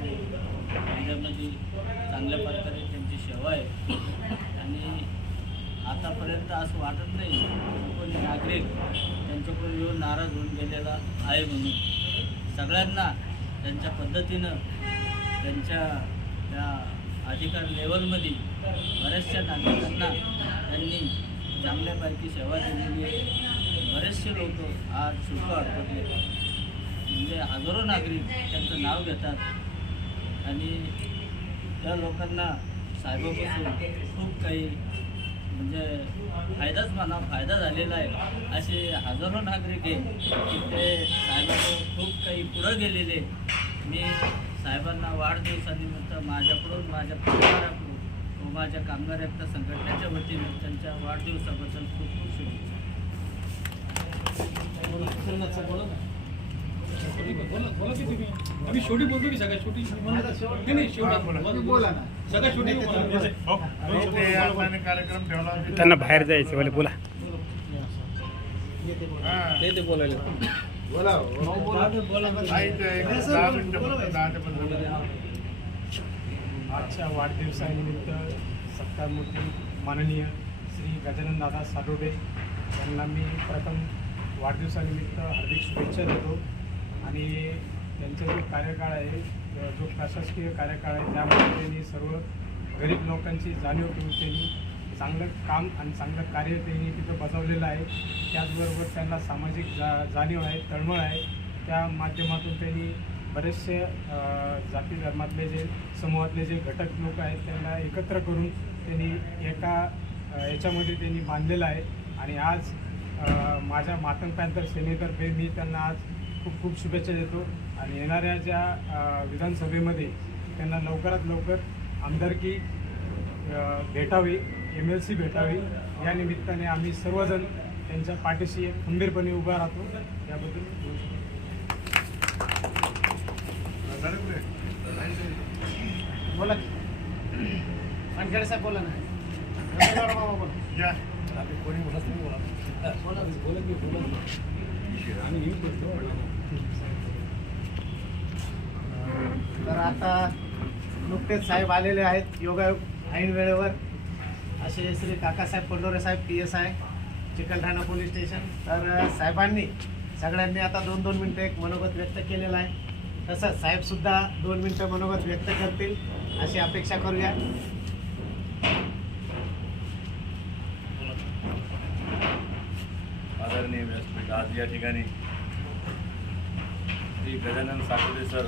त्याच्यामध्ये चांगल्या प्रकारे त्यांची सेवा आहे आणि आतापर्यंत असं वाटत नाही कोणी नागरिक त्यांच्याकडून येऊन नाराज होऊन गेलेला आहे म्हणून. सगळ्यांना त्यांच्या पद्धतीनं त्यांच्या त्या अधिकार लेवलमध्ये बऱ्याचशा नागरिकांना त्यांनी चांगल्यापैकी सेवा दिलेली आहे. बरेचसे लोक आज शुल्क अडकले म्हणजे हजारो नागरिक त्यांचं नाव घेतात आणि त्या लोकांना साहेबापासून खूप काही म्हणजे फायदा झालेला आहे. असे हजारो नागरिक आहे की ते साहेबांना खूप काही पुढं गेलेले. मी साहेबांना वाढदिवसानिमित्त माझ्याकडून माझ्या परिवाराकडून व माझ्या कामगार एकता संघटनेच्या वतीने त्यांच्या वाढदिवसाबद्दल खूप खूप शुभेच्छा. आम्ही शेवटी बोलतो की सगळ्या शेवटी सगळ्या शेवटी कार्यक्रम ठेवला त्यांना बाहेर जायचं बोले बोला ते बोलायला आजच्या वाढदिवसानिमित्त सत्कारमूर्ती माननीय श्री गजानन दादा सारोडे यांना मी प्रथम वाढदिवसानिमित्त हार्दिक शुभेच्छा देतो आणि त्यांचा जो कार्यकाळ आहे जो प्रशासकीय कार्यकाळ आहे त्यामध्ये त्यांनी सर्व गरीब लोकांची जाणीव ठेवून त्यांनी चांगलं काम आणि चांगलं कार्य त्यांनी तिथं बजावलेलं आहे. त्याचबरोबर त्यांना सामाजिक जाणीव आहे, तळमळ आहे. त्या माध्यमातून त्यांनी बरेचसे जाती धर्मातले जे समूहातले जे घटक लोक आहेत त्यांना एकत्र करून त्यांनी एका याच्यामध्ये त्यांनी बांधलेलं आहे. आणि आज माझ्या मातंग पॅन्थर सेनेतर्फे मी त्यांना आज खूप खूप शुभेच्छा देतो आणि येणाऱ्या ज्या विधानसभेमध्ये त्यांना लवकरात लवकर आमदारकी भेटावी, MLC भेटावी या निमित्ताने आम्ही सर्वजण त्यांच्या पाठीशी खंबीरपणे उभा राहतो. याबद्दल बोला वानखेडे साहेब बोला ना. या कोणी बोलत नाही तर आता नुकतेच साहेब आलेले आहेत योगायोग ऐन वेळेवर असे श्री काकासाहेब पंडोरे साहेब PSI चिकलठाणा पोलीस स्टेशन. तर साहेबांनी सगळ्यांनी आता 2-2 मिनटं एक मनोगत व्यक्त केलेलं आहे. तसंच साहेबसुद्धा 2 मिनटं मनोगत व्यक्त करतील अशी अपेक्षा करूया. आदरणीय व्यासपीठ आज या ठिकाणी श्री गजानन सारोडे सर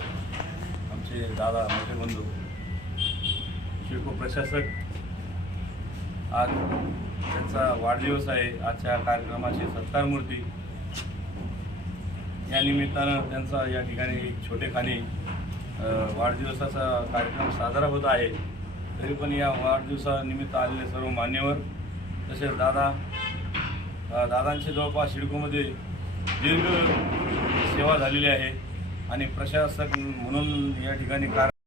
आमचे दादा मोठे बंधू शिल्प प्रशासक आज त्यांचा वाढदिवस आहे. आजच्या कार्यक्रमाची सत्कारमूर्ती या निमित्तानं त्यांचा या ठिकाणी एक छोटेखानी वाढदिवसाचा कार्यक्रम साजरा होत आहे. तरी पण या वाढदिवसानिमित्त आलेले सर्व मान्यवर तसेच दादांचे जवळपास सिडकोमध्ये दीर्घ सेवा झालेली आहे आणि प्रशासक म्हणून या ठिकाणी